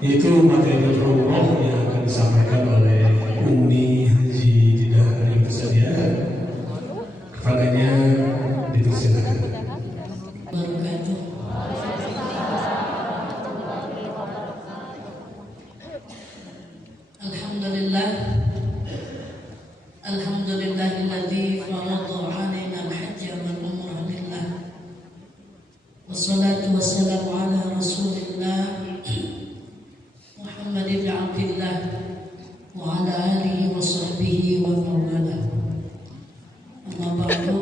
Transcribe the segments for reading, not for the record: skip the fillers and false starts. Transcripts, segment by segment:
Itu materi umroh yang akan disampaikan oleh Umi Haji Didah yang bersedia. Kepadanya dipersilakan. Alhamdulillah, alhamdulillahilladzi farada 'alaina al-hajja wal umrah lillah. Wassalatu wassalamu ala Rasulillah Muhammad ibn Abdillah wa ala alihi wa sahbihi wa mawala. Amma ba'du.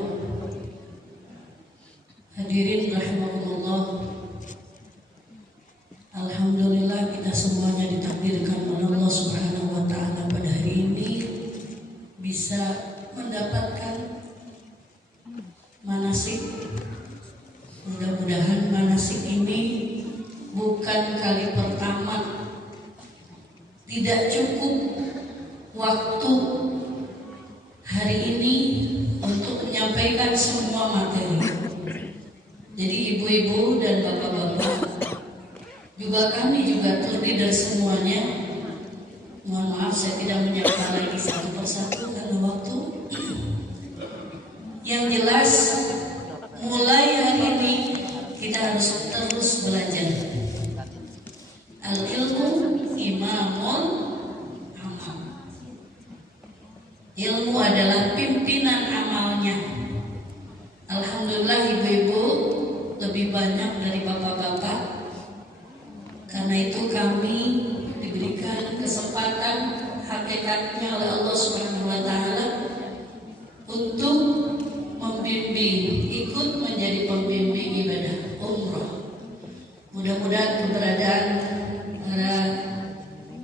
Hadirin rahimakumullah. Alhamdulillah kita semuanya ditakdirkan oleh Allah Subhanahu wa taala pada hari ini bisa mendapatkan manasik. Mudah-mudahan manasik ini bukan kali pertama. Tidak cukup waktu hari ini untuk menyampaikan semua materi. Jadi ibu-ibu dan bapak-bapak, juga kami juga terdiri dari semuanya. Mohon maaf saya tidak menyapa lagi satu persatu karena waktu. Yang jelas mulai hari ini kita harus terus belajar. Al-ilmu imamun amal. Ilmu adalah pimpinan amalnya. Alhamdulillah ibu-ibu lebih banyak dari bapak-bapak. Karena itu kami diberikan kesempatan hakikatnya oleh Allah Subhanahu wa taala untuk membimbing, ikut menjadi pembimbing ibadah umroh. Mudah-mudahan keberadaan para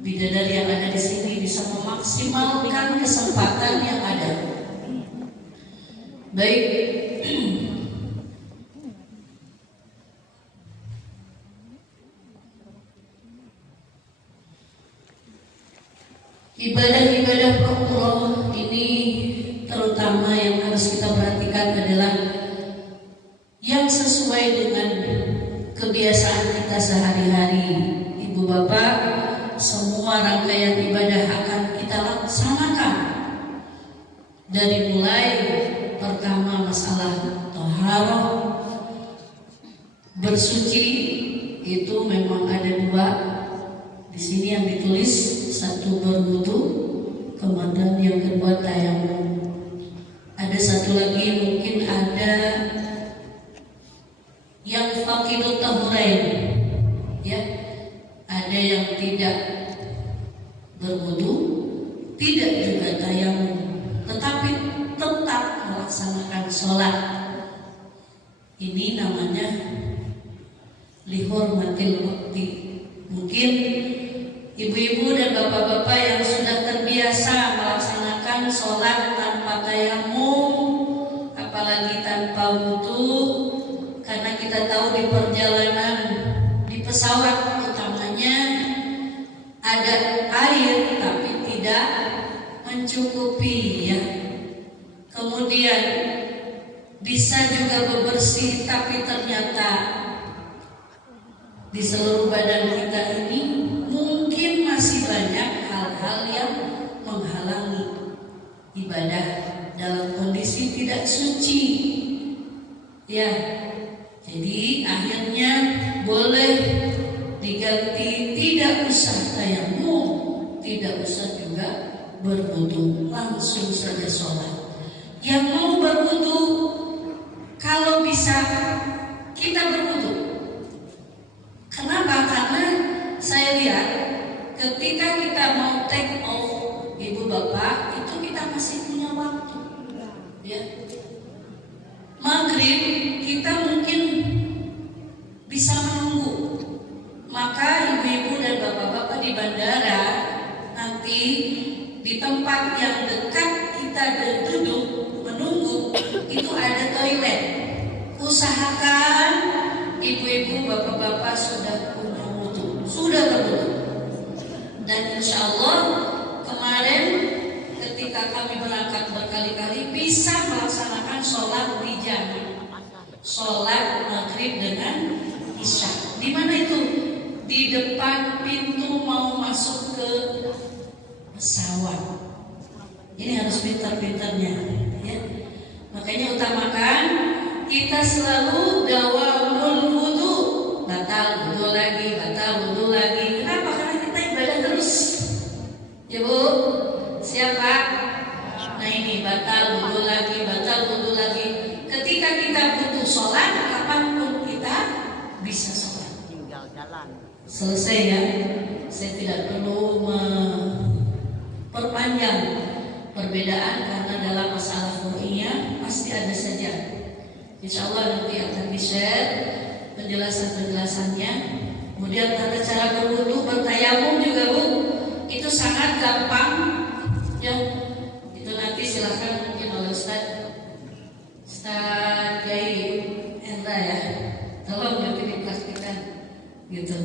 bidadari yang ada di sini bisa memaksimalkan kesempatan yang ada. Baik. Ibadah-ibadah umroh ini terutama yang harus kita perhatikan adalah yang sesuai dengan kebiasaan kita sehari-hari. Ibu bapak, semua rangkaian ibadah akan kita laksanakan. Dari mulai pertama masalah thaharah, bersuci, itu memang ada dua. Di sini yang ditulis, satu berwudu, kemudian yang kedua tayamum. Ada satu lagi mungkin ada yang faqidut tahurain, ya, ada yang tidak berwudu, tidak juga tayamum, tetapi tetap melaksanakan sholat. Ini namanya lihurmatil waqti. Mungkin ibu-ibu dan bapak-bapak yang sudah terbiasa melaksanakan sholat tanpa tayamum, apalagi tanpa wudu, karena kita tahu di perjalanan di pesawat utamanya ada air tapi tidak mencukupi, ya. Kemudian bisa juga bebersih tapi ternyata di seluruh badan kita ini mungkin masih banyak hal-hal yang menghalangi ibadah dalam kondisi tidak suci, ya. Jadi akhirnya boleh diganti, tidak usah tayamum, tidak usah juga berwudu, langsung saja sholat. Yang mau berwudu, kalau bisa kita berwudu. Kenapa? Karena saya lihat ketika kita mau take off, ibu bapak, itu kita masih punya waktu, ya. Maghrib kita mungkin bisa menunggu. Maka ibu-ibu dan bapak-bapak di bandara, nanti di tempat yang dekat kita duduk menunggu itu ada toilet. Usahakan ibu-ibu bapak-bapak sudah punya wudu, sudah berwudu. Dan insya Allah kemarin ketika kami berangkat berkali-kali bisa melaksanakan sholat di jami, sholat maghrib dengan isya. Di mana itu? di depan pintu mau masuk ke pesawat. Ini harus pintar-pintarnya, ya. Makanya utamakan kita selalu dawamul wudu, batal wudu lagi, batal wudu lagi. Kenapa? Karena kita ibadah terus, ya Bu. Siapa? Nah ini batal wudu lagi, batal wudu lagi. Ketika kita butuh sholat, kapanpun kita bisa sholat. Tinggal jalan. Selesai ya. Saya tidak perlu memperpanjang perbedaan karena dalam masalah furu'iyah pasti ada saja. Insya Allah nanti akan di-share penjelasan-penjelasannya. Kemudian tata cara berwudu, bertayamum juga Bu, itu sangat gampang ya. Itu nanti silahkan mungkin oleh Ustaz Kiai Hendra ya, tolong nanti dipraktikkan gitu.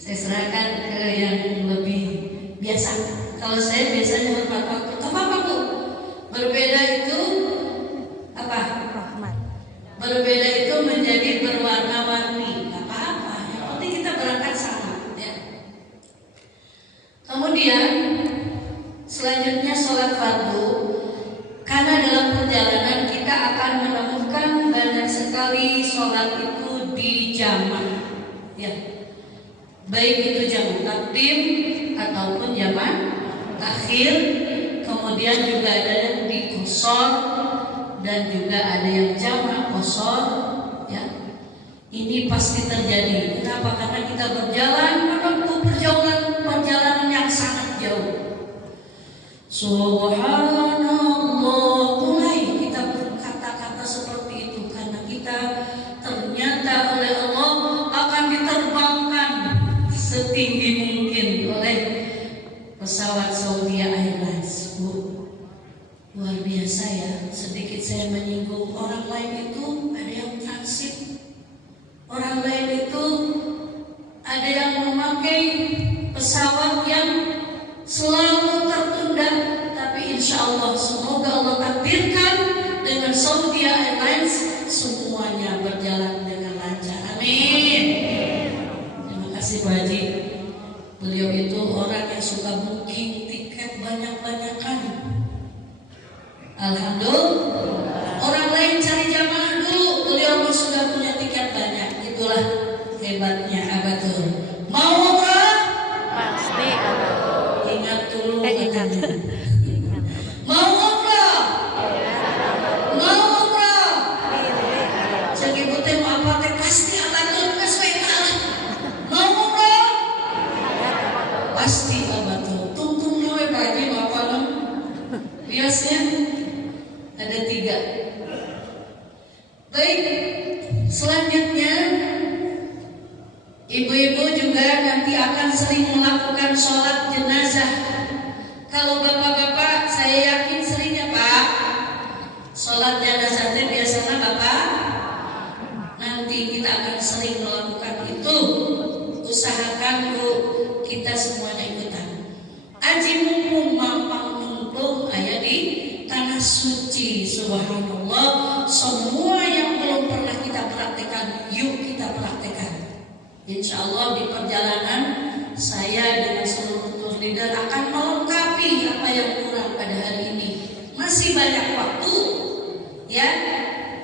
Saya serahkan ke yang lebih biasa. Kalau saya biasanya hormat waktu. Apa Bu? Berbeda itu apa? Berbeda itu menjadi berwarna-warni. Gak apa-apa. Yang penting kita berangkat sama. Ya. Kemudian selanjutnya sholat fardu. Karena dalam perjalanan kita akan menemukan banyak sekali sholat itu di jamak. Ya. Baik itu jamak takdim ataupun jamak takhir. Kemudian juga ada yang di qashar dan juga ada yang jamak qashar, ya. Ini pasti terjadi. Kenapa? Karena kita berjalan menempuh perjalanan yang sangat jauh. Subhanallah, mulai kita berkata-kata seperti itu karena kita ternyata oleh Allah akan diterbangkan setinggi mungkin oleh pesawat Saudi Airlines. Bu, luar biasa ya. Sedikit saya menyinggung, orang lain itu ada yang transit, orang lain itu ada yang memakai pesawat yang selalu tertunda. Tapi insya Allah semoga Allah takdirkan dengan Saudi Airlines semuanya berjalan dengan lancar. Amin. Terima kasih Pak Haji. Beliau itu orang yang suka booking tiket banyak-banyakan. Alhamdulillah. Orang lain cari jamaah dulu, beliau sudah punya tiket banyak. Itulah hebatnya Abatur. Mau umrah? Pasti. Ingat dulu Ingat. katanya. Mau umrah? Mau umrah? Segibutnya mau apa teh pasti Abatur kesuaian. Mau umrah? Pasti Abatur. Tungtung nawe Pak Haji apa lo? Biasanya ada 3. Baik, selanjutnya ibu-ibu juga nanti akan sering melakukan sholat jenazah. Kalau bapak-bapak saya yakin sering ya Pak. Sholat jenazah biasanya Bapak. Nanti kita akan sering melakukan itu. Usahakan Bu, kita semuanya ikutan. Aji mumpung mampang mumpung ayat di tanah suci. Subhanallah. Semua yang belum pernah kita praktekkan, yuk kita praktekkan. Insya Allah di perjalanan saya dengan seluruh tour leader akan melengkapi apa yang kurang pada hari ini. Masih banyak waktu, ya,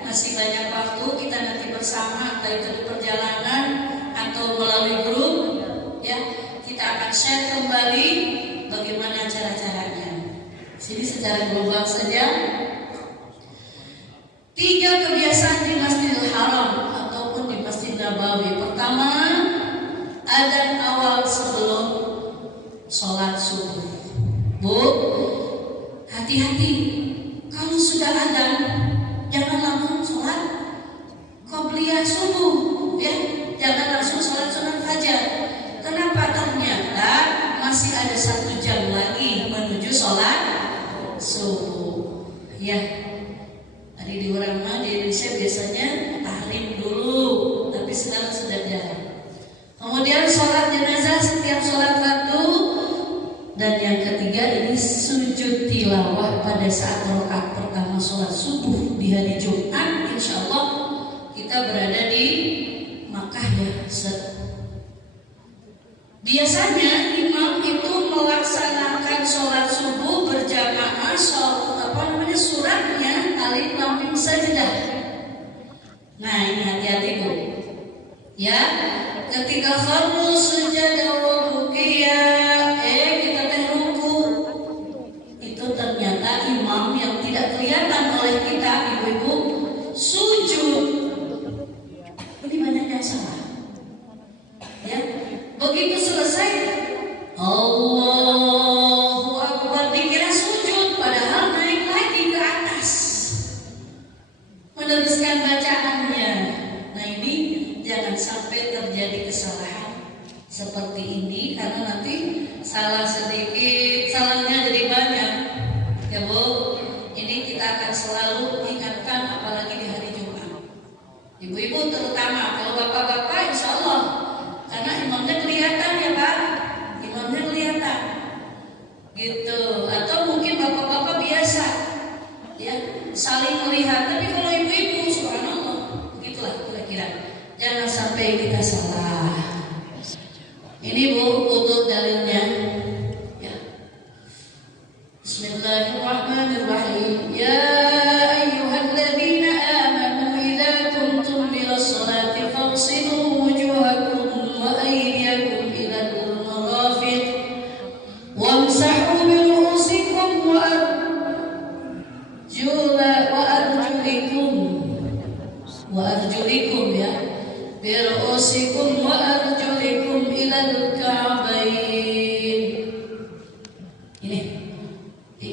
masih banyak waktu. Kita nanti bersama, entah itu di perjalanan atau melalui grup, ya, kita akan share kembali bagaimana cara-caranya. Sini secara global saja. 3 kebiasaan di Masjidil Haram ataupun di Masjid Nabawi. Pertama, adzan awal sebelum sholat subuh. Bu, hati-hati. Kalau sudah adzan, jangan langsung sholat qobliyah subuh, ya. Jangan langsung sholat sunat fajar. Kenapa? Ternyata masih ada 1 jam lagi menuju sholat subuh, ya. Tadi di orang mah di Indonesia biasanya tahrim dulu, tapi sekarang sudah jarang. Kemudian sholat jenazah setiap sholat fardu. Dan yang ketiga ini sujud tilawah pada saat rakaat pertama sholat subuh di hari Jumat. Insya Allah kita berada di Makkah ya. Biasanya imam itu melaksanakan sholat subuh berjamaah suratnya alif lam mim sajdah. Nah ini hati-hati Bu. Ya, ketika kharru sujada wa rukiya, kita teh ruku. Itu ternyata imam yang tidak kelihatan oleh kita ibu-ibu sujud. Ini banyak yang salah. Ya, begitu selesai Allahu Akbar dikira sujud, padahal naik lagi ke atas meneruskan bacaannya. Nah ini jangan sampai terjadi kesalahan seperti ini, karena nanti salah sedikit salahnya jadi banyak ya Bu. Ini kita akan selalu ingatkan, apalagi di hari Jumat. Ibu-ibu terutama, kalau bapak-bapak insya Allah karena imamnya kelihatan ya Pak, imamnya kelihatan gitu. Atau mungkin bapak-bapak biasa ya saling melihat, tapi kalau ibu-ibu subhanallah begitulah kira-kira. Jangan sampai kita salah. Ini Bu untuk dalilnya ya. Bismillahirrahmanirrahim. Ya ayyuhalladzina amanu idza kuntum ilas salati fagsilu wujuhakum wa aydiyakum ilal marafiq wamsahu bi ru'usikum wa arjulikum ya bi ru'usikum wa arjulikum ilal ka'bain. Ini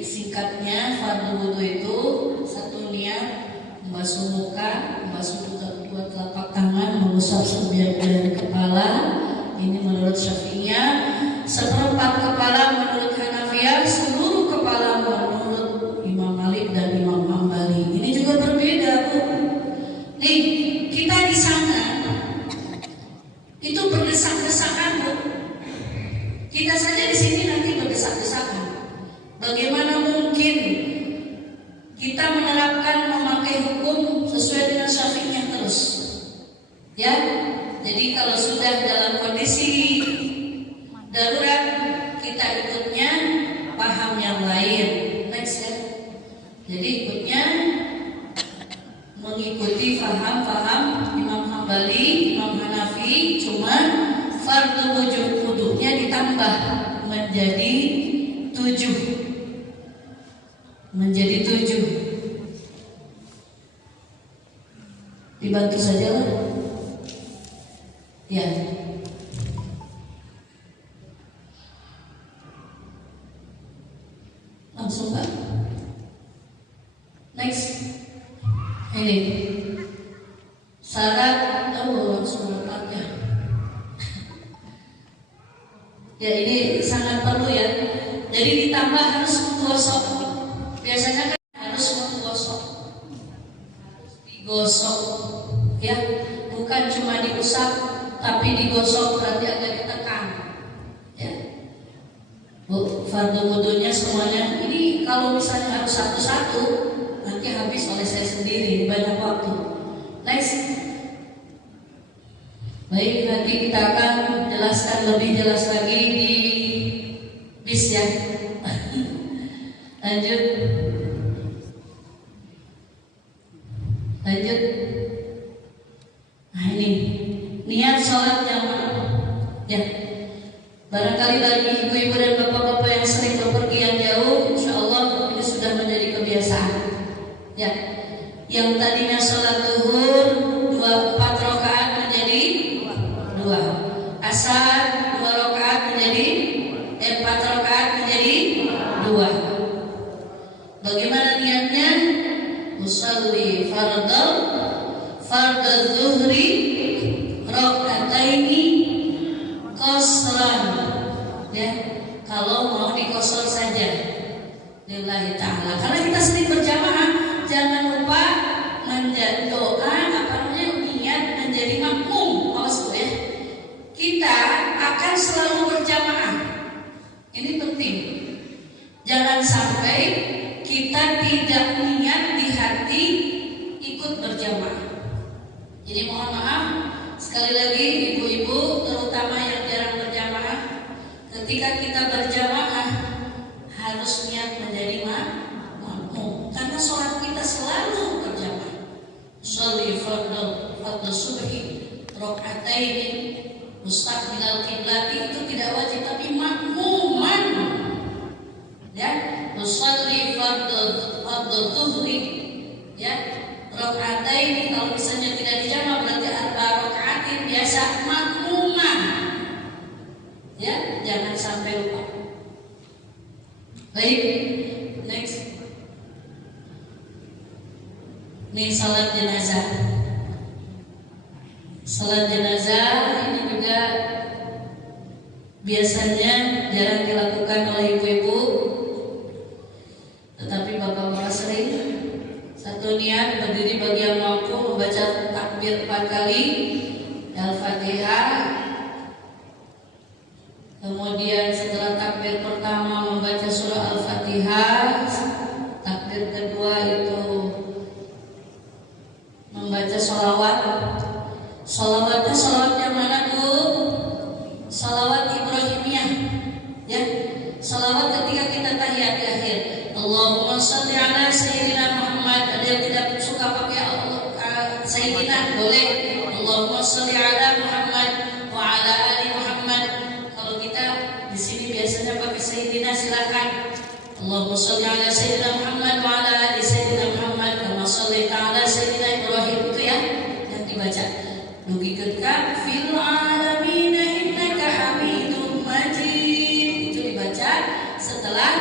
singkatnya fardu wudu itu satu niat membasuh muka, membasuh kedua telapak tangan, mengusap sebagian kepala. Ini menurut Syafi'iyah. Seperempat kepala menurut Hanafiyah, seluruh kepala menurut Imam Malik dan Imam Hambali. Ini juga berbeda Bu. Nih kita di sana itu berdesak-desakan Bu. Kita saja di sini nanti berdesak-desakan. Bagaimana mungkin kita menerapkan memakai hukum sesuai dengan Syafi'iyah terus? Ya, jadi kalau sudah dalam kondisi darurat kita ikutnya paham yang lain. Next ya. Jadi ikutnya mengikuti faham-faham Imam Hambali, Imam Hanafi, cuman fardu wudunya ditambah menjadi 7. Menjadi 7. Dibantu saja lah. Ya. Langsung Pak. Next. Ini syarat langsung ya. Ya ini sangat perlu ya. Jadi ditambah harus menggosok. Biasanya kan harus menggosok, harus digosok ya, bukan cuma diusap tapi digosok, berarti agak ditekan ya. Bu, fardu wudunya semuanya ini kalau misalnya harus satu-satu nanti habis oleh saya sendiri, banyak waktu. Next. Baik, nanti kita akan jelaskan lebih jelas lagi di bis ya. Lanjut. Nah ini niat sholat jamaah ya. Barangkali bagi ibu-ibu dan bapak-bapak yang sering bepergian jauh, insya Allah ini sudah menjadi kebiasaan ya. Yang tadinya sholat zuhur 4 rakaat menjadi 2, asar 2 rakaat menjadi 4 rakaat menjadi 2. Bagaimana niatnya? Usalli fardal zuhri raka'ataini qasran ya. Kalau mau dikosor saja lillahi ta'ala. Karena kita sering berjamaah, jangan lupa doa niat menjadi makmum. Awas Bu ya. Kita akan selalu berjamaah. Ini penting. Jangan sampai kita tidak niat di hati ikut berjamaah. Jadi mohon maaf sekali lagi ibu-ibu terutama yang jarang berjamaah, ketika kita berjamaah harus niat menjadi makmum, karena sholat kita selalu berjamaah. Sholli fardhu subhi raka'ataini mustaqbilal qiblati, itu tidak wajib tapi makmuman. Ya, sholli fardhu dhuhri, ya, raka'ataini, kalau misalnya tidak dijamak berarti raka'atin biasa makmuman. Ya, jangan sampai lupa. Baik, next. Ini salat jenazah. Salat jenazah ini juga biasanya jarang dilakukan oleh ibu-ibu, tetapi bapak-bapak sering. Satu niat berdiri bagi yang mampu membaca takbir 4 kali, Al-Fatihah. Kemudian setelah takbir pertama membaca surah Al-Fatihah. Takbir kedua itu membaca sholawat. Sholawatnya sholawat yang mana, Bu? Sholawat Ibrahimiyah. Ya, sholawat ketika kita tahiyat di akhir. Allahumma sholli ala sayyidina Muhammad. Ada yang tidak suka pakai sayyidina, boleh. Allahumma sholli ala Muhammad wa ala ali Muhammad. Kalau kita di sini biasanya pakai sayyidina, silakan. Allahumma sholli ala sayyidina Muhammad wa ala ali sayyidina Muhammad kama shallaita ala sayyidina Ibrahim, itu ya yang dibaca. Dugi ketika fil alamin innaka hamidum majid, itu dibaca setelah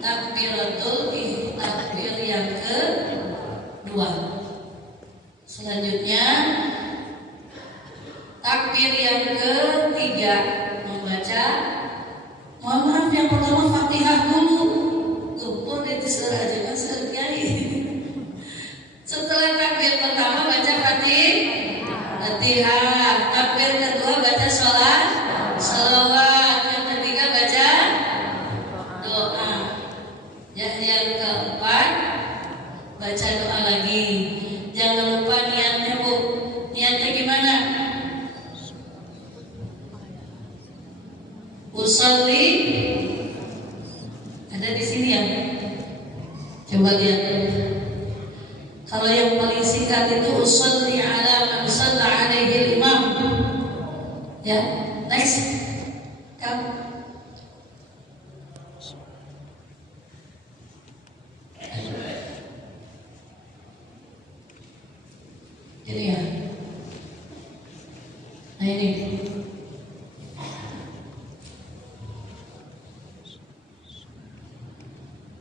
takbiratul takbir yang kedua. Selanjutnya takbir yang ketiga membaca, mohon maaf yang pertama Fatihah dulu. Kumpul di tisra aja Mas Kiai. Setelah takbir pertama baca Fatihah, takbir kedua baca sholawat, yang ketiga baca doa. Yang keempat baca doa lagi. Jangan lupa niatnya, Bu. Niatnya gimana? Usolli, ada di sini ya. Coba lihat. Kalau yang paling singkat itu usolli ala man shalla alaihi imam. Ya, next. Kamu. Jadi ya. Nah ini.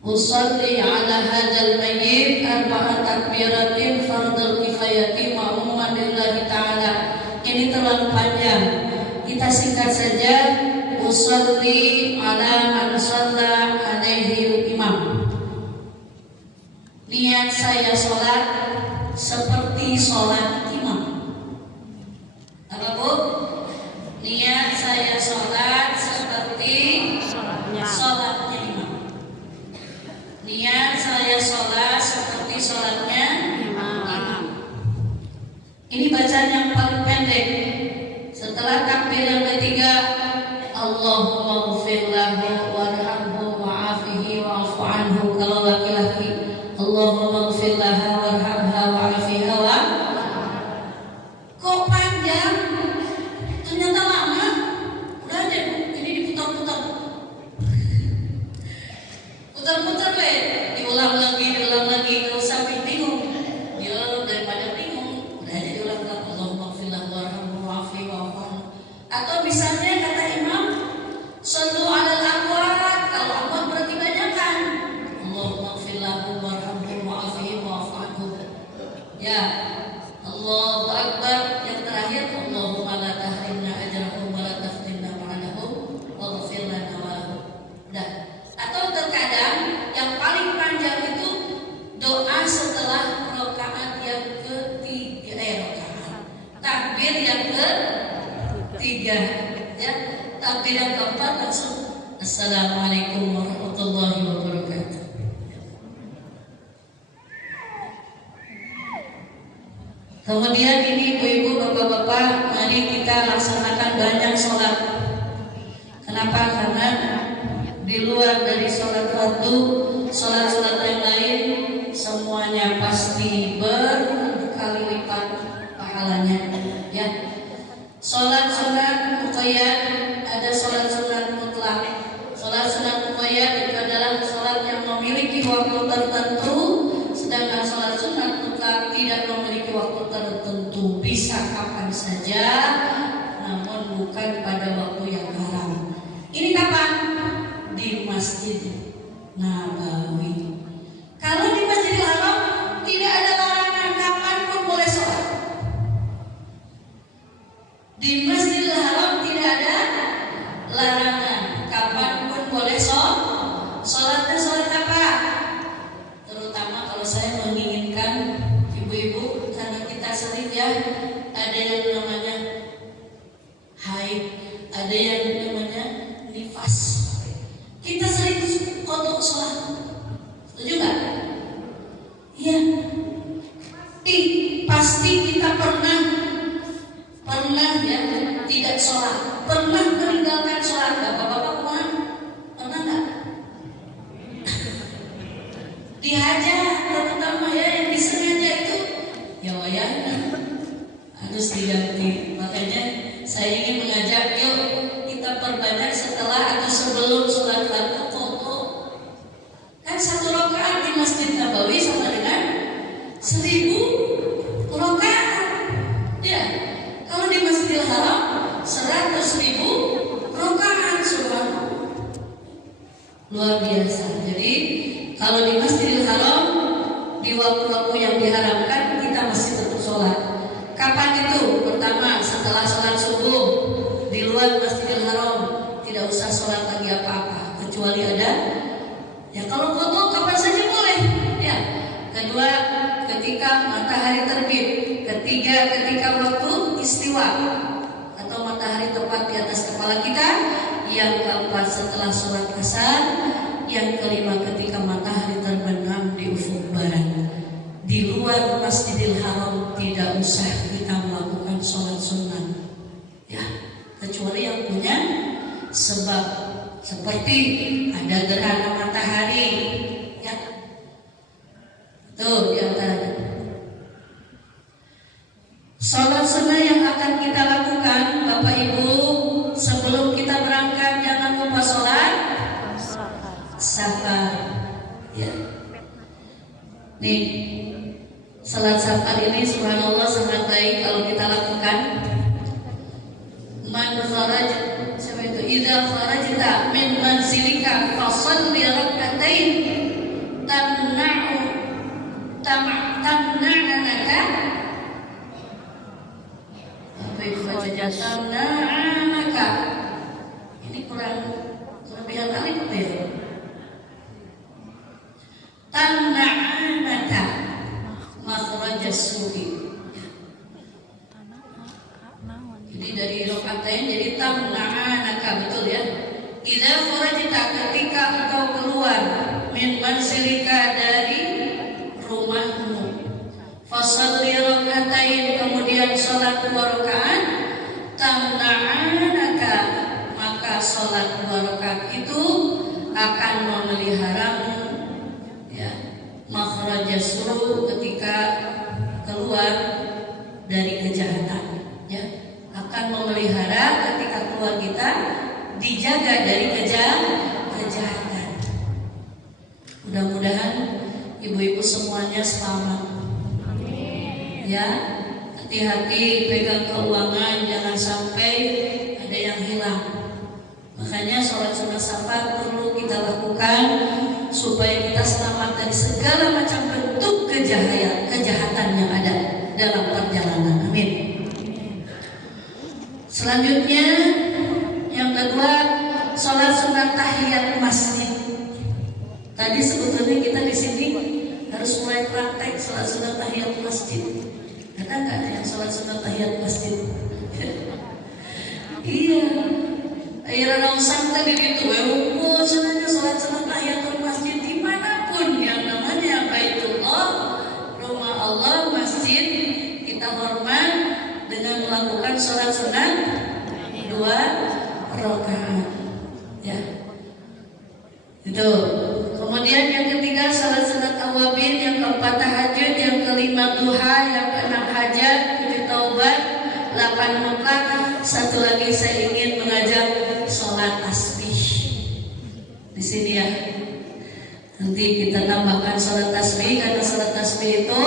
Usalli ala hadzal mayyit arba'a takbiratin fardhu kifayati ma'muman lillahi ta'ala. Ini terlalu panjang, kita singkat saja. Usalli ala man shalla alaihi imam. Niat saya sholat seperti sholat imam. Apa, Bu? Niat saya sholat seperti sholatnya imam. Niat saya sholat seperti sholatnya imam. Ini bacaan yang paling pendek. Setelah takbir yang ketiga, Allahumma ghfir lahu warhamhu wa'afihi wa'fu anhu. Kalau laki-laki, Allahumma ghfir laha warhamha wa'afiha wa. Kok panjang? Ternyata lama. Udah aja, Bu, ini diputar-putar. Putar-putar, weh. Diulang lagi, nggak usah bingung. Ya, daripada bingung, udah aja diulang lagi. Allahumma ghfir lahu warhamhu wa'afihi wa'fu anhu. Atau misalnya kata Imam, shollu 'alal amwat. Kalau amwat berarti banyakan. Allahumma ghfir lahu warhamhu wa'afihi wa'fu anhu. Ya, Allahu Akbar. Yang terakhir, Allahumma la tahrimna ajrahum wa la taftinna ba'dahum waghfir lana wa lahum. Dah. Atau terkadang yang paling panjang itu doa setelah rakaat yang ketiga, takbir yang ketiga, ya. Takbir yang keempat langsung Assalamualaikum warahmatullahi wabarakatuh. Kemudian ini ibu-ibu, bapak-bapak, mari kita laksanakan banyak sholat. Kenapa? Karena di luar dari sholat fardu, sholat-sholat yang lain semuanya pasti berkali lipat pahalanya. Ya, sholat sunat muqayyad, ada sholat sunat mutlak. Sholat sunat muqayyad itu adalah sholat yang memiliki waktu tertentu, sedangkan sholat sunat mutlak tidak memiliki waktu tertentu, bisa kapan saja, namun bukan pada waktu yang haram. Ini kapan? Di Masjid Nabawi. Kalau di Masjidil Haram tidak ada larangan, kapan pun boleh sholat. Di Masjidil Haram tidak ada larangan, kapan pun boleh sholat. Sholatnya sholat apa? Terutama kalau saya menginginkan ibu-ibu, karena kita sering ya, ada yang namanya haid, ada yang namanya nifas. Kita sering kodok sholat, setuju nggak? Iya. Pasti kita pernah ya tidak sholat, pernah meninggalkan sholat. Bapak-bapak pernah nggak? Dihajar, terutama ya yang disengaja itu, ya wayangnya harus diganti. Makanya saya ingin mengajak, yuk kita perbanyak setelah atau sebelum sholat fardu foto. Kan 1 rakaat di Masjid Nabawi sama dengan 1000 rakaat. Ya, kalau di Masjidil Haram 100.000 rakaat, subhanallah. Luar biasa. Jadi kalau di Masjidil Haram di waktu-waktu yang diharamkan kita masih tetap sholat. Kapan itu? Pertama, setelah sholat subuh. Di luar Masjidil Haram tidak usah sholat lagi apa-apa, kecuali ada ya kalau foto kapan saja boleh. Ya. Kedua, ketika matahari terbit. Ketiga, ketika waktu istiwa atau matahari tepat di atas kepala kita. Yang keempat, setelah sholat asar. Yang kelima, ketika matahari terbenam di ufuk barat. Di luar Masjidil Haram tidak usah kita melakukan sholat sunat, ya, kecuali yang punya sebab, seperti ada gerhana matahari, ya, tuh yang tadi. Sholat sunnah yang akan kita lakukan, Bapak Ibu, sebelum kita berangkat jangan lupa sholat safar, ya. Nih, salat safar ini subhanallah sangat baik kalau kita lakukan. Man kharaj, siapa itu? Idza kharajta min manzilika fashalli rak'atain tamna'anaka. Apa itu bacanya? Tamna'anaka. Ini kurang kelebihan alif apa ya? Tamna'anaka makhrajas su'i. Jadi dari rokaatain jadi tamna'anaka, betul ya. Idza kharajta, ketika engkau keluar, min manzilika, dari rumahmu, fashalli rakaatain, kemudian salat 2 rakaat, tamna'anaka, maka salat 2 rakaat itu akan memeliharamu, ya, makhrajas su', ketika keluar dari kejahatan, ya, akan memelihara ketika keluar kita dijaga dari kejahatan. Mudah-mudahan ibu-ibu semuanya selamat. Ya, hati-hati pegang keuangan, jangan sampai ada yang hilang. Makanya sholat sunnah safar perlu kita lakukan supaya kita selamat dari segala macam bentuk kejahatan yang ada dalam perjalanan. Amin. Selanjutnya yang kedua, sholat sunnah tahiyat masjid. Tadi sebetulnya kita di sini harus mulai praktek sholat sunnah tahiyat masjid. Ada nggak yang sholat sunnah tahiyat masjid? Iya. Akhirnya usang tadi gitu, sebenarnya sholat sunnah tahiyat masjid dimanapun yang namanya Baitullah, rumah Allah, masjid, kita hormat dengan melakukan sholat sunnah 2 rakaat. Itu. Kemudian yang ketiga salat sunat awabin, yang keempat tahajud, yang kelima duha, yang keenam hajat, 7 taubat, 8 mutlak. Satu lagi saya ingin mengajak sholat tasbih. Di sini ya. Nanti kita tambahkan sholat tasbih, karena sholat tasbih itu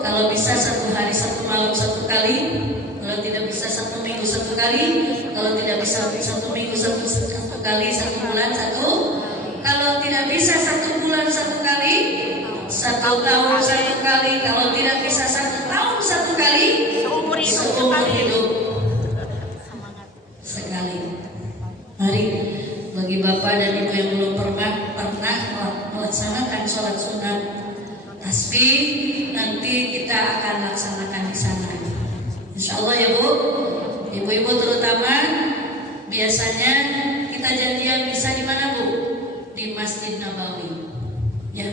kalau bisa 1 hari 1 malam 1 kali, kalau tidak bisa 1 minggu 1 kali, kalau tidak bisa 1 minggu 1 kali, 1 bulan 1. Kalau tidak bisa 1 bulan 1 kali, 1 tahun 1 kali, kalau tidak bisa 1 tahun 1 kali, seumur hidup sekali. Mari bagi bapak dan ibu yang belum pernah melaksanakan sholat sunat tasbih, nanti kita akan laksanakan di sana. Insya Allah ya Bu, ibu-ibu terutama biasanya kita janjian bisa di mana Bu? Di Masjid Nabawi. Ya,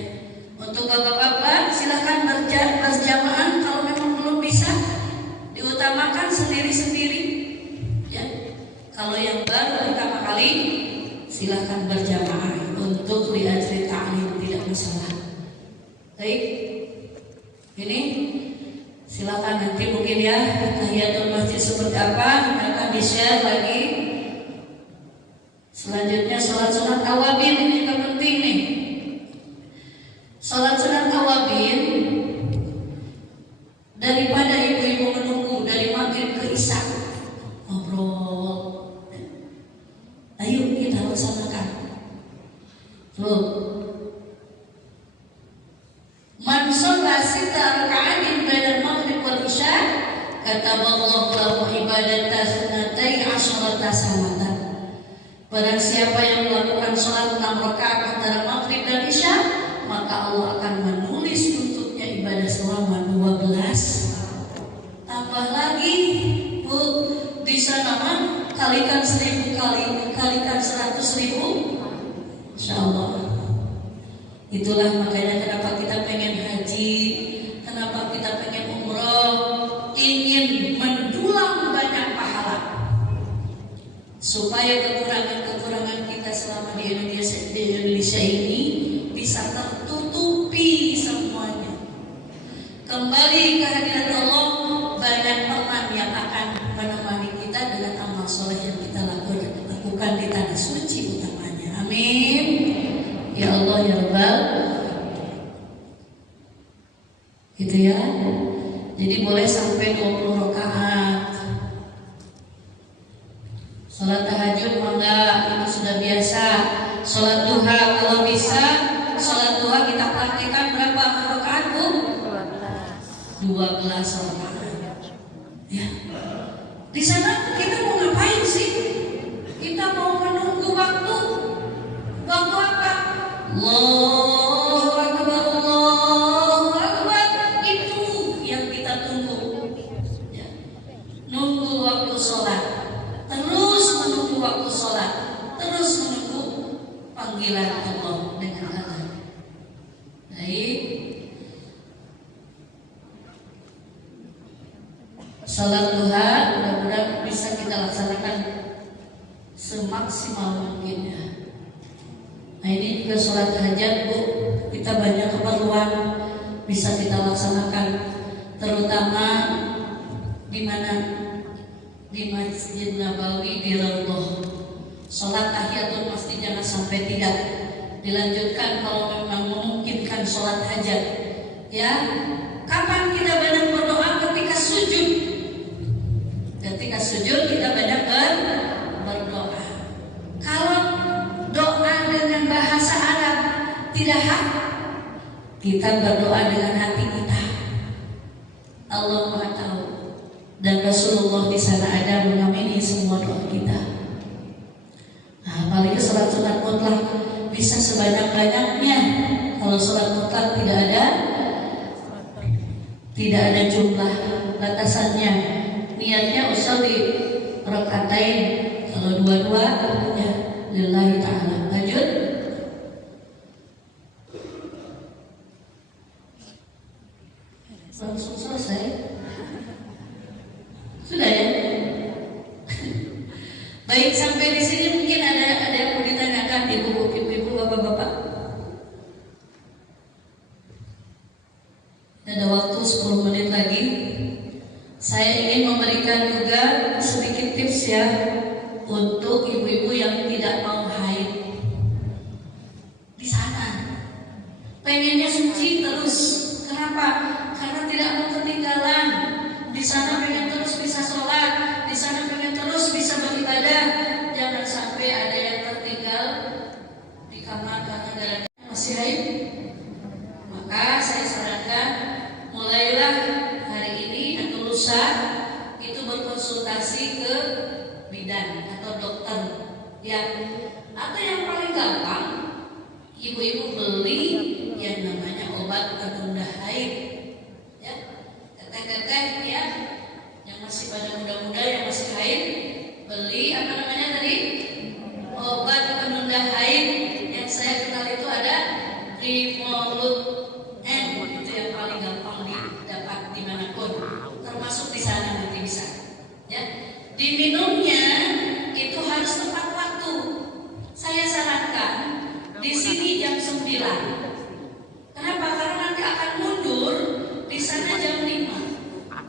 untuk bapak-bapak silahkan berjamaah. Kalau memang belum bisa, diutamakan sendiri-sendiri. Ya, kalau yang baru pertama kali silahkan berjamaah untuk lihat ta'lim, tidak masalah. Baik, ini silakan nanti mungkin ya tahiyatul masjid seperti apa akan di-share lagi. Selanjutnya sholat sunat awabin, ini juga penting nih. Sholat sunat awabin, daripada ibu-ibu menunggu dari maghrib ke isya ngobrol, ayo kita laksanakan. Loh, man shalla 6 raka'atin bainal maghrib wal isya kataballahu lahu ibadatan sunatai 10 sanatan. Barang siapa yang melakukan sholat 6 rakaat antara maghrib dan isya, maka Allah akan menulis untuknya ibadah selama 12. Tambah lagi Bu, di sana mah kalikan 1000 kali, kalikan 100.000, insya Allah. Itulah makanya kenapa kita pengen haji, kenapa kita pengen umroh, ingin mendulang banyak pahala, supaya kekurangan-kekurangan kita selama di Indonesia ini bisa tertutupi semuanya. Kembali ke hadirat Allah, banyak teman yang akan menemani kita dengan amal soleh yang kita lakukan di tanah suci utamanya. Amin. Ya Allah ya Rabbal. Gitu ya. Jadi boleh sampai 20 rakaat. Sholat tahajud mangga, itu sudah biasa. Sholat duha kalau bisa, sholat duha kita praktikkan berapa rakaat Bu? 12 rakaat. Ya. Di sana kita mau ngapain sih? Kita mau menunggu waktu. Waktu apa? Allahu Akbar, Allahu Akbar. Itu yang kita tunggu. Ya. Nunggu waktu sholat. Terus menunggu waktu sholat, terus menunggu panggilan Allah dengan azan. Baik, sholat duha mudah-mudahan bisa kita laksanakan semaksimal mungkin ya. Nah ini juga sholat hajat Bu, kita banyak keperluan bisa kita laksanakan, terutama di mana? Di Masjid Nabawi di Raudhah. Sholat tahiyatul masjid jangan sampai tidak dilanjutkan kalau memang memungkinkan sholat hajat. Ya, kapan kita banyak berdoa? Ketika sujud. Ketika sujud kita banyak berdoa. Kalau doa dengan bahasa Arab tidak hak, kita berdoa dengan hati kita. Allah Maha tahu. Dan Rasulullah di sana ada mengamini semua doa kita. Nah, apalagi sholat sunat mutlak bisa sebanyak-banyaknya. Kalau sholat mutlak tidak ada jumlah batasannya. Niatnya usolli rakaatain. Kalau dua-dua ya lillahi ta'ala. Lanjut. Langsung selesai. Sudah ya. Baik, sampai di sini mungkin ada yang mau ditanyakan ibu-ibu, bapak Bapak-bapak? Ada waktu 10 menit lagi. Saya ingin memberikan juga sedikit tips ya untuk ibu-ibu yang tidak mau haid. Di sana pengennya suci terus. Kenapa? Karena tidak mau ketinggalan. Di sana pengen terus bisa sholat, di sana pengen terus bisa beribadah. Jangan sampai ada yang tertinggal di kamar karena gara-gara masih haid. Maka saya sarankan mulailah hari ini atau lusa itu berkonsultasi ke bidan atau dokter ya. Atau yang paling gampang, ibu-ibu beli yang namanya obat penunda haid ya. Teteh-teteh ya yang masih pada muda-muda yang masih haid, beli apa namanya tadi? Obat penunda haid. Yang saya kenal itu ada Rivolut N, itu yang paling gampang didapat dimanapun, termasuk di sana nanti bisa ya. Diminumnya itu harus tepat waktu. Saya sarankan di sini jam 9. Kenapa? Karena nanti akan mundur. Di sana jam 5.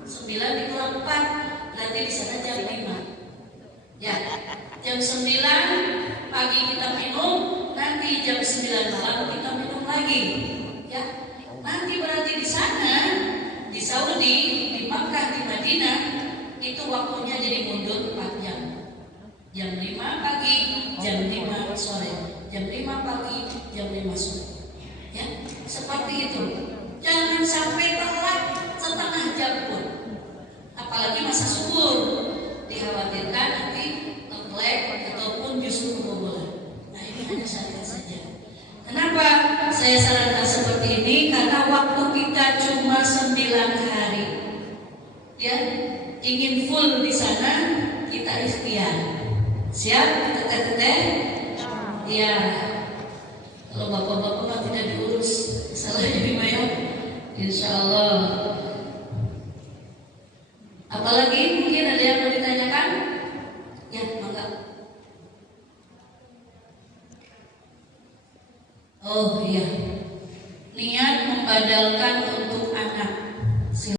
9 dikurang 4, berarti di sana jam 5. Ya, jam 9 pagi kita minum, nanti jam 9 malam kita minum lagi. Ya, nanti berarti di sana, di Saudi, di Makkah, di Madinah, itu waktunya jadi mundur 4 jam. Jam 5 pagi, jam 5 sore. Jam 5 pagi, jam 5 sore. Ya, seperti itu. Jangan sampai telat setengah jam pun. Apalagi masa subur, dikhawatirkan nanti ngeplek ataupun justru kebobolan. Nah, ini hanya syariat saja. Kenapa saya sarankan seperti ini? Karena waktu kita cuma 9 hari. Ya, ingin full di sana, kita ikhtiar. Siap, teteh-teteh? Ya. Kalau bapak-bapak mah tidak diurus, salah jadi mayat. Insya Allah. Apalagi mungkin ada yang mau ditanyakan? Ya, mangga. Oh iya, niat membadalkan untuk anak.